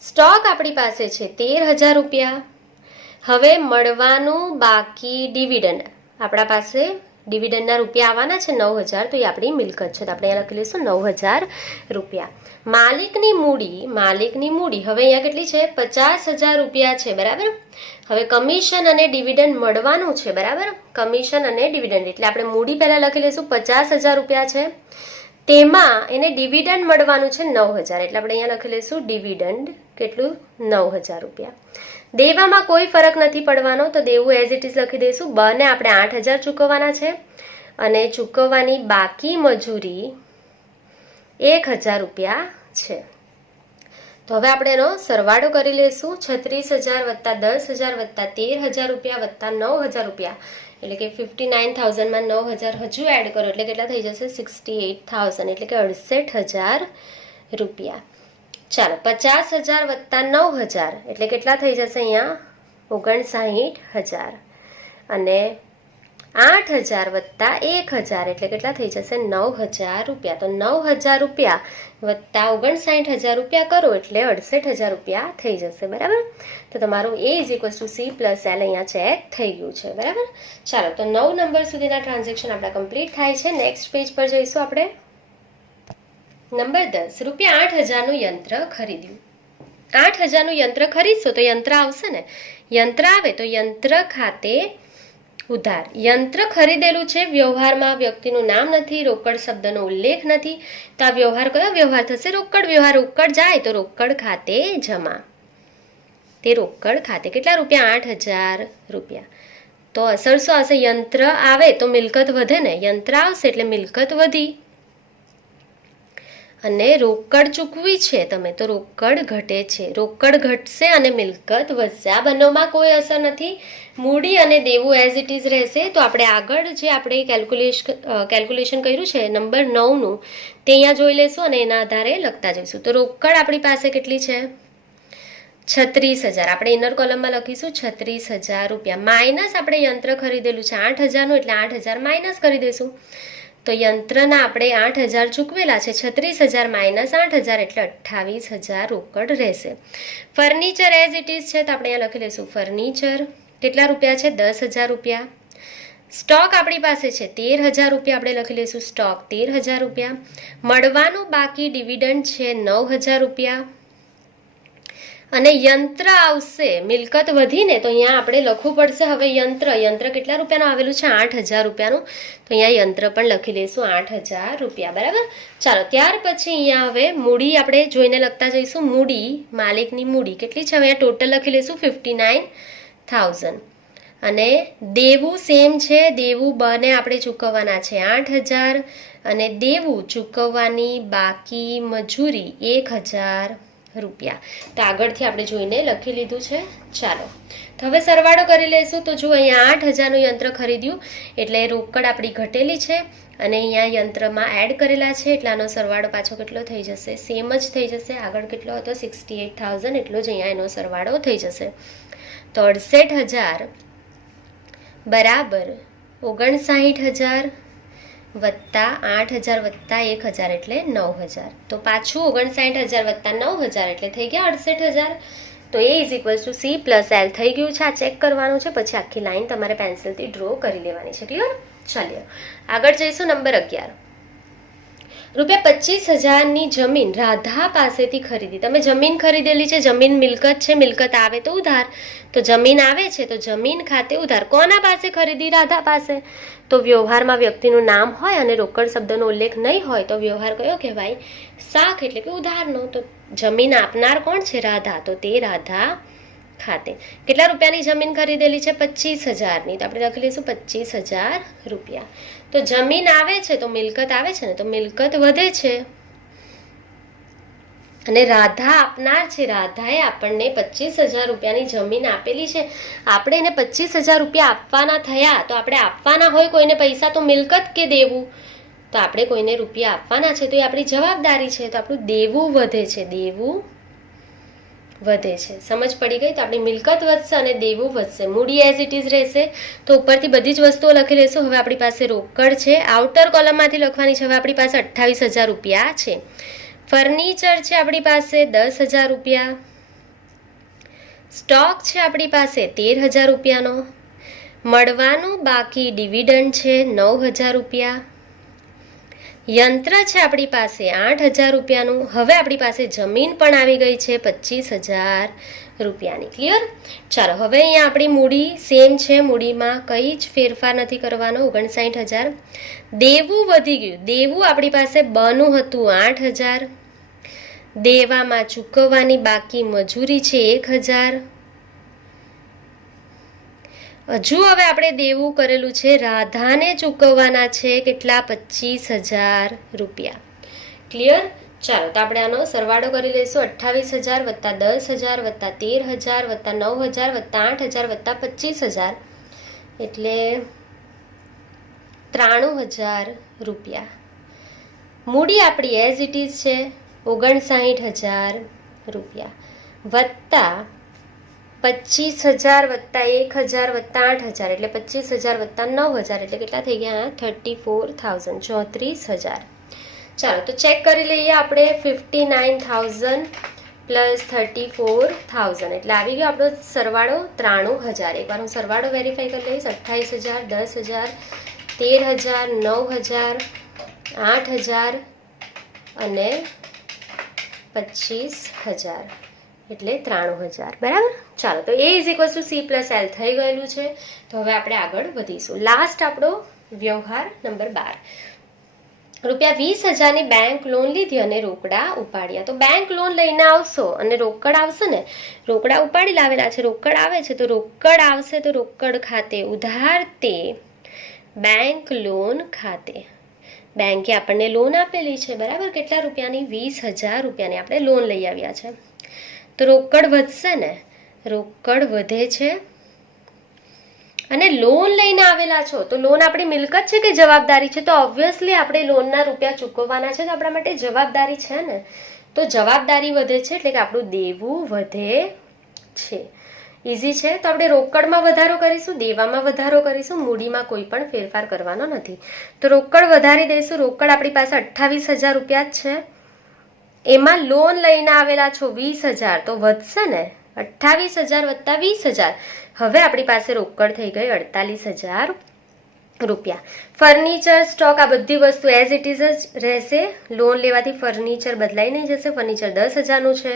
સ્ટોક આપણી પાસે છે 13,000 રૂપિયા. હવે મળવાનું બાકી ડિવિડન્ડ, આપણા પાસે ડિવિડન્ડના રૂપિયા આવવાના છે 9,000 તો એ આપણી મિલકત છે. તો આપણે અહીંયા લખી લઈશું 9,000 રૂપિયા. માલિકની મૂડી હવે અહીંયા કેટલી છે? 50,000 રૂપિયા છે. બરાબર. હવે કમિશન અને ડિવિડન્ડ મળવાનું છે. બરાબર. કમિશન અને ડિવિડન્ડ એટલે આપણે મૂડી પહેલા લખી લઈશું 50,000 રૂપિયા છે. તેમાં એને ડિવિડન્ડ મળવાનું છે 9,000 એટલે આપણે અહીંયા લખી લઈશું ડિવિડન્ડ કેટલું? 9,000 રૂપિયા. દેવામાં કોઈ ફરક નથી પડવાનો તો દેવું એઝ ઇટ ઇઝ લખી દઈશું. બને આપણે 8,000 ચૂકવવાના છે અને ચૂકવવાની બાકી મજૂરી 1,000 રૂપિયા છે. તો હવે આપણે એનો સરવાળો કરી લઈશું. 36,000 વત્તા 10,000 વત્તા 13,000 રૂપિયા વત્તા 9,000 રૂપિયા એટલે કે 59,000માં 9,000 હજુ એડ કરો એટલે કેટલા થઈ જશે? 68,000 એટલે કે 68,000 રૂપિયા. ચાલો, 50,000 વત્તા 9,000 એટલે કેટલા થઈ જશે? અહીંયા 59,000 અને 8,000 વત્તા 1,000 એટલે કેટલા થઈ જશે? 9,000 રૂપિયા. તો 9,000 રૂપિયા વત્તા 59,000 રૂપિયા કરો એટલે 68,000 રૂપિયા થઈ જશે. બરાબર. તો તમારું A = C + L અહીંયા ચેક થઈ ગયું છે. બરાબર. ચાલો, તો 9 નંબર સુધીના ટ્રાન્ઝેક્શન આપણા કમ્પ્લીટ થાય છે. નેક્સ્ટ પેજ પર જઈશું આપણે. નંબર 10. ₹8,000નું યંત્ર ખરીદ્યું. 8,000નું યંત્ર ખરીદશો તો યંત્ર આવશે ને. યંત્ર આવે તો યંત્ર ખાતે ઉધાર. યંત્ર ખરીદેલું છે, વ્યવહારમાં વ્યક્તિનું નામ નથી, રોકડ શબ્દનો ઉલ્લેખ નથી, તો આ વ્યવહાર કયો વ્યવહાર થશે? રોકડ વ્યવહાર. રોકડ જાય તો રોકડ ખાતે જમા. તે રોકડ ખાતે કેટલા રૂપિયા? 8,000 રૂપિયા. તો અસર શું આવશે? યંત્ર આવે તો મિલકત વધે ને, યંત્ર આવશે એટલે મિલકત વધી. અને રોકડ ચૂકવી છે તમે તો રોકડ ઘટે છે. રોકડ ઘટશે અને મિલકત વધશે. આ બંનેમાં કોઈ અસર નથી. મૂડી અને દેવું એઝ ઇટ ઇઝ રહેશે. તો આપણે આગળ જે આપણે કેલ્ક્યુલેશન કર્યું છે નંબર 9નું તે અહીંયા જોઈ લઈશું અને એના આધારે લખતા જઈશું. તો રોકડ આપણી પાસે કેટલી છે? 36,000. આપણે ઇનર કોલમમાં લખીશું 36,000 રૂપિયા. માઇનસ આપણે યંત્ર ખરીદેલું છે 8,000નું એટલે 8,000 માઇનસ કરી દઈશું. તો યંત્રના આપણે 8,000 ચૂકવેલા છે. 36,000 માઇનસ 8,000 એટલે 28,000 રોકડ રહેશે. ફર્નિચર એઝ ઇટ ઇઝ છે તો આપણે અહીંયા લખી લઈશું ફર્નિચર. કેટલા રૂપિયા છે? 10,000 રૂપિયા. સ્ટોક આપણી પાસે છે 13,000 રૂપિયા. આપણે લખી લઈશું સ્ટોક 13,000 રૂપિયા. મળવાનું બાકી ડિવિડન્ડ છે 9,000 રૂપિયા. અને યંત્ર આવશે, મિલકત વધીને તો અહીંયા આપણે લખવું પડશે હવે યંત્ર કેટલા રૂપિયાનું આવેલું છે? 8,000 રૂપિયાનું. તો અહીંયા યંત્ર પણ લખી લઈશું 8,000 રૂપિયા. બરાબર. ચાલો ત્યાર પછી અહીંયા હવે મૂડી આપણે જોઈને લખતા જઈશું. મૂડી, માલિકની મૂડી કેટલી છે? અહીંયા ટોટલ લખી લઈશું 59,000. અને દેવું સેમ છે. દેવું બને આપણે ચૂકવવાના છે 8,000 અને દેવું ચૂકવવાની બાકી મજૂરી 1,000 રૂપિયા. તો આગળથી આપણે જોઈને લખી લીધું છે. ચાલો તો હવે સરવાળો કરી લઈશું. તો જો અહીંયા 8,000નું યંત્ર ખરીદ્યું એટલે રોકડ આપણી ઘટેલી છે અને અહીંયા યંત્રમાં એડ કરેલા છે એટલે આનો સરવાળો પાછો કેટલો થઈ જશે? સેમ જ થઈ જશે. આગળ કેટલો હતો? 68,000. એટલો જ અહીંયા એનો સરવાળો થઈ જશે. તો 68,000 બરાબર 59,000 વત્તા 8,000 વત્તા 1,000 એટલે 9,000. તો પાછું 59,000 વત્તા 9,000 એટલે થઈ ગયા 68,000. તો A = C + L થઈ ગયું છે. આ ચેક કરવાનું છે. પછી આખી લાઈન તમારે પેન્સિલથી ડ્રો કરી લેવાની છે. ક્લિયર? ચાલો આગળ જઈશું. નંબર 11. ₹25,000ની જમીન રાધા પાસેથી ખરીદી. તમે જમીન ખરીદેલી છે, જમીન મિલકત છે, મિલકત આવે તો ઉધાર. તો જમીન આવે છે તો જમીન ખાતે ઉધાર. કોના પાસે ખરીદી? રાધા પાસે. તો વ્યવહારમાં વ્યક્તિનું નામ હોય અને રોકડ શબ્દનો ઉલ્લેખ નહીં હોય તો વ્યવહાર કયો કહેવાય? શાખ એટલે કે ઉધારનો. તો જમીન આપનાર કોણ છે? રાધા. તો તે રાધા ખાતે. કેટલા રૂપિયાની જમીન ખરીદેલી છે? 25,000ની. તો આપણે લખી લઈશું 25,000 રૂપિયા. તો જમીન આવે છે તો મિલકત આવે છે ને, તો મિલકત વધે છે. અને રાધા આપનાર છે. રાધાએ આપણને 25,000 રૂપિયાની જમીન આપેલી છે. આપણે એને 25,000 રૂપિયા આપવાના થયા. તો આપણે આપવાના હોય કોઈને પૈસા તો મિલકત કે દેવું? તો આપણે કોઈને રૂપિયા આપવાના છે તો એ આપણી જવાબદારી છે. તો આપણું દેવું વધે છે. દેવું વધે છે. સમજ પડી ગઈ? તો આપણી મિલકત વધશે અને દેવું વધશે. મૂડી એઝ ઇટ ઇઝ રહેશે. તો ઉપરથી બધી જ વસ્તુઓ લખી લઈશું. હવે આપણી પાસે રોકડ છે. આઉટર કોલમમાંથી લખવાની છે. હવે આપણી પાસે 28,000 રૂપિયા છે. ફર્નિચર છે આપણી પાસે 10,000 રૂપિયા. સ્ટોક છે આપણી પાસે 13,000 રૂપિયાનો. મળવાનું બાકી ડિવિડન્ડ છે 9,000 રૂપિયા. યંત્ર છે આપણી પાસે 8,000 રૂપિયાનું. હવે આપણી પાસે જમીન પણ આવી ગઈ છે 25,000 રૂપિયાની. ક્લિયર? ચાલો હવે અહીંયા આપણી મૂડી સેમ છે. મૂડીમાં કંઈ જ ફેરફાર નથી કરવાનો. 59,000. દેવું વધી ગયું. દેવું આપણી પાસે બનું હતું 8,000. દેવામાં ચૂકવવાની બાકી મજૂરી છે 1,000. હજુ હવે આપણે દેવું કરેલું છે રાધાને ચૂકવવાના છે કેટલા? 25,000 રૂપિયા. ક્લિયર? ચાલો તો આપણે આનો સરવાળો કરી લઈશું. 28,000 વત્તા 10,000 વત્તા 13,000 વત્તા 9,000 વત્તા 8,000 વત્તા 25,000 એટલે 93,000 રૂપિયા. મૂડી આપણી એઝ ઇટ ઇઝ છે 59,000 રૂપિયા વત્તા 25,000 વત્તા 1,000 વત્તા 8,000 એટલે 25,000 વત્તા 9,000 એટલે કેટલા થઈ ગયા? 34,000 34,000. ચાલો તો ચેક કરી લઈએ આપણે. 59,000 પ્લસ 34,000 એટલે આવી ગયો આપણો સરવાળો 93,000. એકવાર હું સરવાળો વેરીફાઈ કરી લઈશ. 28,000 10,000 13,000 9,000 8,000 અને 25,000. એટલે 93,000. બરાબર. ચાલો, તો A is equals two C plus L થઈ ગયેલું છે. તો હવે આપણે આગળ વધીશું. લાસ્ટ આપણો વ્યવહાર નંબર 12. ₹20,000ની બેંક લોન લીધી અને રોકડા ઉપાડ્યા. તો બેંક લોન લઈને આવશો અને રોકડ આવશે ને, રોકડા ઉપાડી લાવેલા છે, રોકડ આવે છે, તો રોકડ આવશે તો રોકડ ખાતે ઉધાર તે બેંક લોન ખાતે. બેંકે આપણને લોન આપેલી છે, બરાબર. કેટલા રૂપિયાની? 20,000 રૂપિયાની આપણે લોન લઈ આવ્યા છે. તો રોકડ વધશે ને, રોકડ વધે છે. અને લોન લઈને આવેલા છો તો લોન આપણી મિલકત છે કે જવાબદારી છે? તો ઓબ્વિયસલી આપણે લોનના રૂપિયા ચૂકવવાના છે, તો આપણા માટે જવાબદારી છે ને. તો જવાબદારી વધે છે એટલે કે આપણું દેવું વધે છે. ઇઝી છે. તો આપણે રોકડમાં વધારો કરીશું, દેવામાં વધારો કરીશું, મૂડીમાં કોઈ પણ ફેરફાર કરવાનો નથી. તો રોકડ વધારી દઈશું. રોકડ આપણી પાસે 28,000 રૂપિયા જ છે. એમાં લોન લઈને આવેલા છો 20,000, તો વધશે ને. 28,000 વત્તા 20,000. હવે આપણી પાસે રોકડ થઈ ગઈ 48,000 રૂપિયા. ફર્નિચર, સ્ટોક, આ બધી વસ્તુ એઝ ઇટ ઇઝ જ રહેશે. લોન લેવાથી ફર્નિચર બદલાઈ નહીં જશે. ફર્નિચર 10,000નું છે.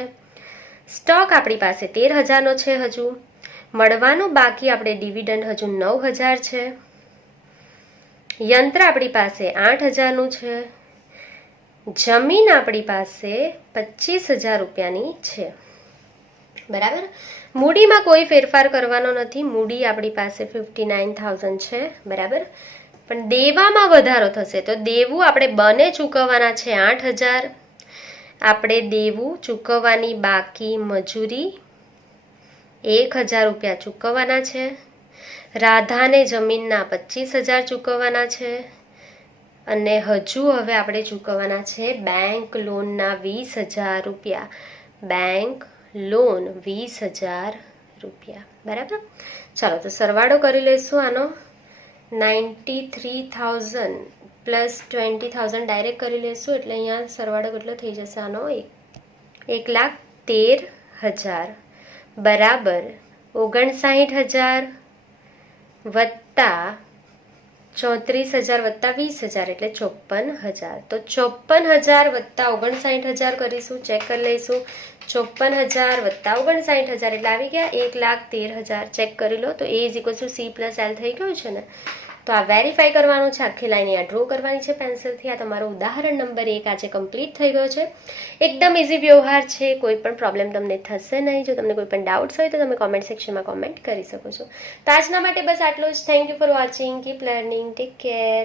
સ્ટોક આપણી પાસે 13,000નો છે. હજુ મળવાનું બાકી આપણે ડિવિડન્ડ હજુ 9,000 છે. યંત્ર આપણી પાસે 8,000નું છે. જમીન આપણી પાસે 25,000 રૂપિયાની છે. બરાબર. મૂડીમાં કોઈ ફેરફાર કરવાનો નથી. મૂડી આપણી પાસે 59,000 છે. બરાબર. પણ દેવામાં વધારો થશે. તો દેવું આપણે બને ચૂકવવાના છે 8,000. આપણે દેવું ચૂકવવાની બાકી મજૂરી 1,000 રૂપિયા ચૂકવવાના છે. રાધાને જમીનના 25,000 ચૂકવવાના છે. અને હજુ હવે આપણે ચૂકવવાના છે બેંક લોનના 20,000 રૂપિયા. બેંક લોન 20,000 રૂપિયા. બરાબર. ચાલો, તો સરવાળો કરી લઈશું આનો. 93,000 પ્લસ 20,000 ડાયરેક્ટ કરી લઈશું. એટલે અહીંયા સરવાળો કેટલો થઈ જશે આનો? 1,13,000 બરાબર 59,000 વત્તા 34,000 વત્તા 20,000 એટલે 54,000. તો 54,000 વત્તા 59,000 કરીશું. ચેક કરી લઈશું. 54,000 વત્તા 59,000 એટલે આવી ગયા 1,13,000. ચેક કરી લો. તો A is equal to C plus L થઈ ગયું છે ને. તો આ વેરીફાઈ કરવાનું છે. આખી લાઈન અહીંયા ડ્રો કરવાની છે પેન્સિલથી. આ તમારો ઉદાહરણ નંબર 1 આજે કમ્પ્લીટ થઈ ગયો છે. એકદમ ઇઝી વ્યવહાર છે. કોઈ પણ પ્રોબ્લેમ તમને થશે નહીં. જો તમને કોઈ પણ ડાઉટ્સ હોય તો તમે કોમેન્ટ સેક્શનમાં કોમેન્ટ કરી શકો છો. તો આજના માટે બસ આટલું જ. Thank you for watching. Keep learning. Take care.